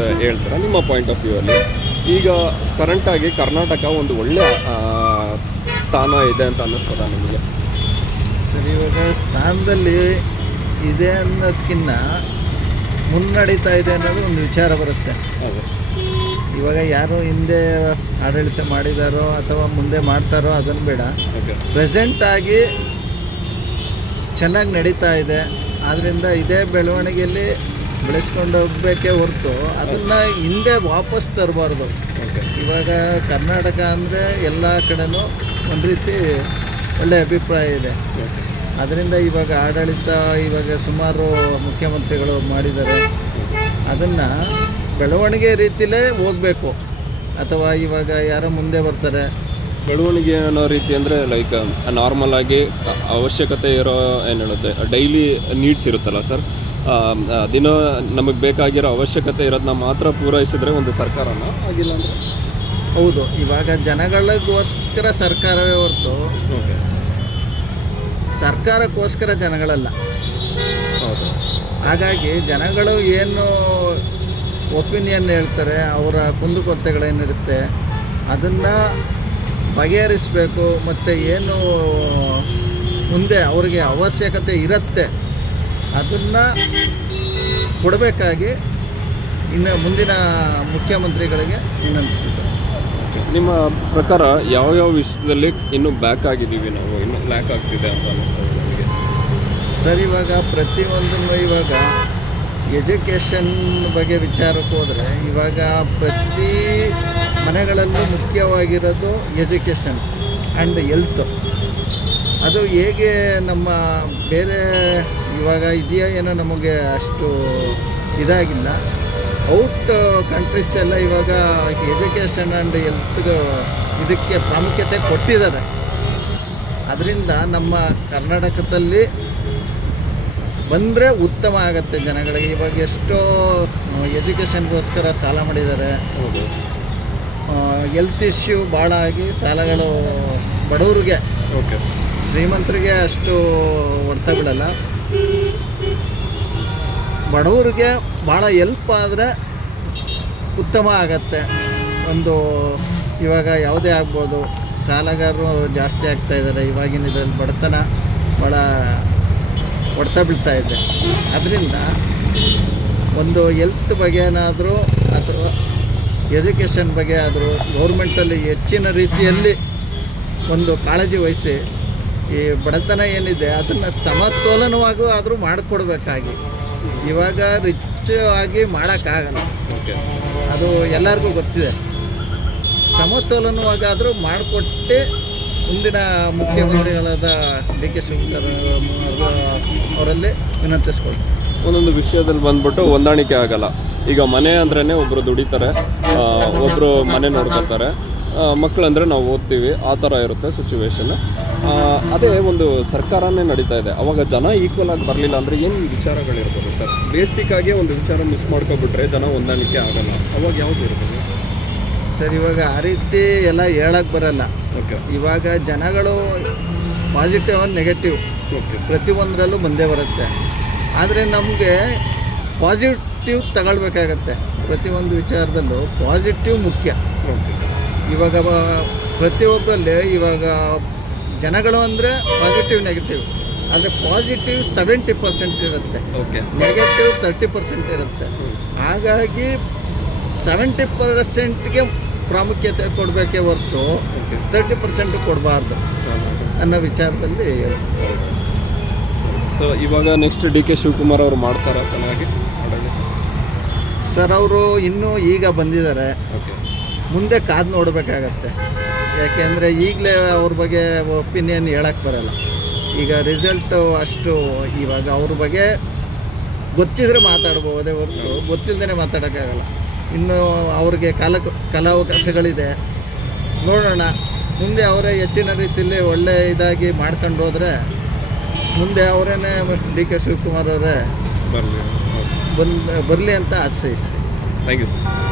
ಹೇಳ್ತೀರಾ ನಿಮ್ಮ point of view ಅಲ್ಲಿ? ಈಗ ಕರೆಂಟಾಗಿ ಕರ್ನಾಟಕ ಒಂದು ಒಳ್ಳೆಯ ಸ್ಥಾನ ಇದೆ ಅಂತ ಅನ್ನಿಸ್ತದ ನಿಮಗೆ? ಸರಿ, ಇವಾಗ ಸ್ಥಾನದಲ್ಲಿ ಇದೆ ಅನ್ನೋದಕ್ಕಿಂತ ಮುನ್ನಡೀತಾ ಇದೆ ಅನ್ನೋದು ಒಂದು ವಿಚಾರ ಬರುತ್ತೆ. ಹೌದು. ಇವಾಗ ಯಾರು ಹಿಂದೆ ಆಡಳಿತ ಮಾಡಿದಾರೋ ಅಥವಾ ಮುಂದೆ ಮಾಡ್ತಾರೋ ಅದನ್ನು ಬೇಡ, ಓಕೆ. ಪ್ರೆಸೆಂಟಾಗಿ ಚೆನ್ನಾಗಿ ನಡೀತಾ ಇದೆ. ಆದ್ದರಿಂದ ಇದೇ ಬೆಳವಣಿಗೆಯಲ್ಲಿ ಬೆಳೆಸ್ಕೊಂಡು ಹೋಗಬೇಕೇ ಹೊರತು ಅದನ್ನು ಹಿಂದೆ ವಾಪಸ್ ತರಬಾರ್ದು. ಓಕೆ. ಇವಾಗ ಕರ್ನಾಟಕ ಅಂದರೆ ಎಲ್ಲ ಕಡೆನೂ ಒಂದು ರೀತಿ ಒಳ್ಳೆಯ ಅಭಿಪ್ರಾಯ ಇದೆ. ಓಕೆ. ಅದರಿಂದ ಇವಾಗ ಆಡಳಿತ ಇವಾಗ ಸುಮಾರು ಮುಖ್ಯಮಂತ್ರಿಗಳು ಮಾಡಿದ್ದಾರೆ. ಅದನ್ನು ಬೆಳವಣಿಗೆ ರೀತಿಲೇ ಹೋಗಬೇಕು. ಅಥವಾ ಇವಾಗ ಯಾರೋ ಮುಂದೆ ಬರ್ತಾರೆ, ಬೆಳವಣಿಗೆ ಅನ್ನೋ ರೀತಿ ಅಂದರೆ ಲೈಕ್ ನಾರ್ಮಲ್ ಆಗಿ ಅವಶ್ಯಕತೆ ಇರೋ ಏನು ಹೇಳುತ್ತೆ ಡೈಲಿ ನೀಡ್ಸ್ ಇರುತ್ತಲ್ಲ ಸರ್, ದಿನ ನಮಗೆ ಬೇಕಾಗಿರೋ ಅವಶ್ಯಕತೆ ಇರೋದನ್ನ ಮಾತ್ರ ಪೂರೈಸಿದ್ರೆ ಒಂದು ಸರ್ಕಾರನ, ಆಗಿಲ್ಲ ಅಂದರೆ? ಹೌದು, ಇವಾಗ ಜನಗಳಿಗೋಸ್ಕರ ಸರ್ಕಾರವೇ ಹೊರತು ಓಕೆ. ಸರ್ಕಾರಕ್ಕೋಸ್ಕರ ಜನಗಳಲ್ಲ. ಹೌದು. ಹಾಗಾಗಿ ಜನಗಳು ಏನು ಒಪಿನಿಯನ್ ಹೇಳ್ತಾರೆ, ಅವರ ಕುಂದುಕೊರತೆಗಳೇನಿರುತ್ತೆ ಅದನ್ನು ಬಗೆಹರಿಸಬೇಕು. ಮತ್ತು ಏನು ಮುಂದೆ ಅವರಿಗೆ ಅವಶ್ಯಕತೆ ಇರುತ್ತೆ ಅದನ್ನು ಕೊಡಬೇಕಾಗಿ ಇನ್ನು ಮುಂದಿನ ಮುಖ್ಯಮಂತ್ರಿಗಳಿಗೆ ವಿನಂತಿಸಿದ್ದಾರೆ. ನಿಮ್ಮ ಪ್ರಕಾರ ಯಾವ ವಿಷಯದಲ್ಲಿ ಇನ್ನೂ ಬ್ಯಾಕ್ ಆಗಿದ್ದೀವಿ ನಾವು, ಇನ್ನೂ ಲ್ಯಾಕ್ ಆಗ್ತಿದೆ ಅಂತ ಅನ್ನಿಸ್ತದೆ ನಮಗೆ? ಸರ್, ಇವಾಗ ಪ್ರತಿಯೊಂದನ್ನು ಇವಾಗ ಎಜುಕೇಷನ್ ಬಗ್ಗೆ ವಿಚಾರಕ್ಕೆ ಹೋದರೆ ಇವಾಗ ಪ್ರತಿ ಮನೆಗಳಲ್ಲೂ ಮುಖ್ಯವಾಗಿರೋದು ಎಜುಕೇಷನ್ ಆ್ಯಂಡ್ ಹೆಲ್ತ್. ಅದು ಹೇಗೆ ನಮ್ಮ ಬೇರೆ ಇವಾಗ ಇದೆಯಾ ಏನೋ ನಮಗೆ ಅಷ್ಟು ಇದಾಗಿಲ್ಲ. ಔಟ್ ಕಂಟ್ರೀಸ್ ಎಲ್ಲ ಇವಾಗ ಎಜುಕೇಷನ್ ಆ್ಯಂಡ್ ಹೆಲ್ತ್ಗೆ ಇದಕ್ಕೆ ಪ್ರಾಮುಖ್ಯತೆ ಕೊಟ್ಟಿದ್ದಾರೆ. ಅದರಿಂದ ನಮ್ಮ ಕರ್ನಾಟಕದಲ್ಲಿ ಬಂದರೆ ಉತ್ತಮ ಆಗುತ್ತೆ ಜನಗಳಿಗೆ. ಇವಾಗ ಎಷ್ಟೋ ಎಜುಕೇಷನ್ಗೋಸ್ಕರ ಸಾಲ ಮಾಡಿದ್ದಾರೆ. ಹೌದು. ಹೆಲ್ತ್ ಇಶ್ಯೂ ಭಾಳ ಆಗಿ ಸಾಲಗಳು ಬಡವರಿಗೆ, ಓಕೆ, ಶ್ರೀಮಂತರಿಗೆ ಅಷ್ಟು ಹೊಡ್ತ ಬಿಡಲ್ಲ. ಬಡವರಿಗೆ ಭಾಳ ಹೆಲ್ಪ್ ಆದರೆ ಉತ್ತಮ ಆಗತ್ತೆ. ಒಂದು ಇವಾಗ ಯಾವುದೇ ಆಗ್ಬೋದು, ಸಾಲಗಾರರು ಜಾಸ್ತಿ ಆಗ್ತಾಯಿದ್ದಾರೆ. ಇವಾಗಿನ ಇದರಲ್ಲಿ ಬಡತನ ಭಾಳ ಹೊಡ್ತ ಬೀಳ್ತಾ ಇದೆ. ಅದರಿಂದ ಒಂದು ಹೆಲ್ತ್ ಬಗ್ಗೆ ಏನಾದರೂ ಅಥವಾ ಎಜುಕೇಷನ್ ಬಗ್ಗೆ ಆದರೂ ಗೌರ್ಮೆಂಟಲ್ಲಿ ಹೆಚ್ಚಿನ ರೀತಿಯಲ್ಲಿ ಒಂದು ಕಾಳಜಿ ವಹಿಸಿ ಈ ಬಡತನ ಏನಿದೆ ಅದನ್ನು ಸಮತೋಲನವಾಗೂ ಆದರೂ ಮಾಡಿಕೊಡ್ಬೇಕಾಗಿ. ಇವಾಗ ರಿಚ್ ಆಗಿ ಮಾಡೋಕ್ಕಾಗಲ್ಲ, ಓಕೆ, ಅದು ಎಲ್ಲರಿಗೂ ಗೊತ್ತಿದೆ. ಸಮತೋಲನವಾಗಾದರೂ ಮಾಡಿಕೊಟ್ಟು ಮುಂದಿನ ಮುಖ್ಯಮಂತ್ರಿಗಳಾದ ಡಿ ಕೆ ಶಿವಕುಮಾರ್ ಅವರಲ್ಲಿ ವಿನಂತಿಸ್ಕೊಳ್ತೀವಿ. ಒಂದೊಂದು ವಿಷಯದಲ್ಲಿ ಬಂದ್ಬಿಟ್ಟು ಹೊಂದಾಣಿಕೆ ಆಗಲ್ಲ. ಈಗ ಮನೆ ಅಂದ್ರೇ ಒಬ್ಬರು ದುಡಿತಾರೆ, ಒಬ್ಬರು ಮನೆ ನೋಡ್ಕೊತಾರೆ, ಮಕ್ಕಳಂದರೆ ನಾವು ಓದ್ತೀವಿ, ಆ ಥರ ಇರುತ್ತೆ ಸಿಚುವೇಶನ್. ಅದೇ ಒಂದು ಸರ್ಕಾರನೇ ನಡೀತಾ ಇದೆ, ಅವಾಗ ಜನ ಈಕ್ವಲ್ ಆಗಿ ಬರಲಿಲ್ಲ ಅಂದರೆ ಏನು ವಿಚಾರಗಳಿರ್ಬೋದು ಸರ್? ಬೇಸಿಕ್ಕಾಗಿ ಒಂದು ವಿಚಾರ ಮಿಸ್ ಮಾಡ್ಕೊಬಿಟ್ರೆ ಜನ ಹೊಂದಾಣಿಕೆ ಆಗಲ್ಲ, ಅವಾಗ ಯಾವುದು ಇರ್ತದೆ ಸರ್? ಇವಾಗ ಆ ರೀತಿ ಎಲ್ಲ ಹೇಳಕ್ಕೆ ಬರಲ್ಲ. ಓಕೆ. ಇವಾಗ ಜನಗಳು ಪಾಸಿಟಿವ್ ಆ್ಯಂಡ್ ನೆಗೆಟಿವ್ ಓಕೆ ಪ್ರತಿಯೊಂದರಲ್ಲೂ ಬಂದೇ ಬರುತ್ತೆ. ಆದರೆ ನಮಗೆ ಪಾಸಿಟಿವ್ ತಗೊಳ್ಬೇಕಾಗತ್ತೆ. ಪ್ರತಿಯೊಂದು ವಿಚಾರದಲ್ಲೂ ಪಾಸಿಟಿವ್ ಮುಖ್ಯ. ಓಕೆ. ಇವಾಗ ಪ್ರತಿಯೊಬ್ಬರಲ್ಲಿ ಇವಾಗ ಜನಗಳು ಅಂದರೆ ಪಾಸಿಟಿವ್ ನೆಗೆಟಿವ್, ಆದರೆ ಪಾಸಿಟಿವ್ 70% ಇರುತ್ತೆ, ಓಕೆ, ನೆಗೆಟಿವ್ 30% ಇರುತ್ತೆ. ಹಾಗಾಗಿ 70%ಗೆ ಪ್ರಾಮುಖ್ಯತೆ ಕೊಡಬೇಕೇ ಹೊರತು 30% ಕೊಡಬಾರ್ದು ಅನ್ನೋ ವಿಚಾರದಲ್ಲಿ. ಸೊ ಇವಾಗ ನೆಕ್ಸ್ಟ್ ಡಿ ಕೆ ಶಿವಕುಮಾರ್ ಅವರು ಮಾಡ್ತಾರೆ ಚೆನ್ನಾಗಿ ಸರ್? ಅವರು ಇನ್ನೂ ಈಗ ಬಂದಿದ್ದಾರೆ, ಓಕೆ, ಮುಂದೆ ಕಾದು ನೋಡಬೇಕಾಗತ್ತೆ. ಯಾಕೆಂದರೆ ಈಗಲೇ ಅವ್ರ ಬಗ್ಗೆ ಒಪಿನಿಯನ್ ಹೇಳಕ್ಕೆ ಬರಲ್ಲ. ಈಗ ರಿಸಲ್ಟು ಅಷ್ಟು ಇವಾಗ ಅವ್ರ ಬಗ್ಗೆ ಗೊತ್ತಿದ್ರೆ ಮಾತಾಡ್ಬೋದೇ ಹೊರತು ಗೊತ್ತಿಲ್ಲದೇ ಮಾತಾಡೋಕ್ಕಾಗಲ್ಲ. ಇನ್ನು ಅವ್ರಿಗೆ ಕಾಲಾವಕಾಶಗಳಿದೆ, ನೋಡೋಣ. ಮುಂದೆ ಅವರೇ ಹೆಚ್ಚಿನ ರೀತಿಯಲ್ಲಿ ಒಳ್ಳೆ ಇದಾಗಿ ಮಾಡ್ಕೊಂಡು ಹೋದರೆ ಮುಂದೆ ಅವರೇನೆ ಡಿ ಕೆ ಶಿವಕುಮಾರ್ ಅವರೇ ಬರಲಿ ಬರಲಿ ಅಂತ ಆಶ್ರಯಿಸ್ತೀನಿ. Thank you sir.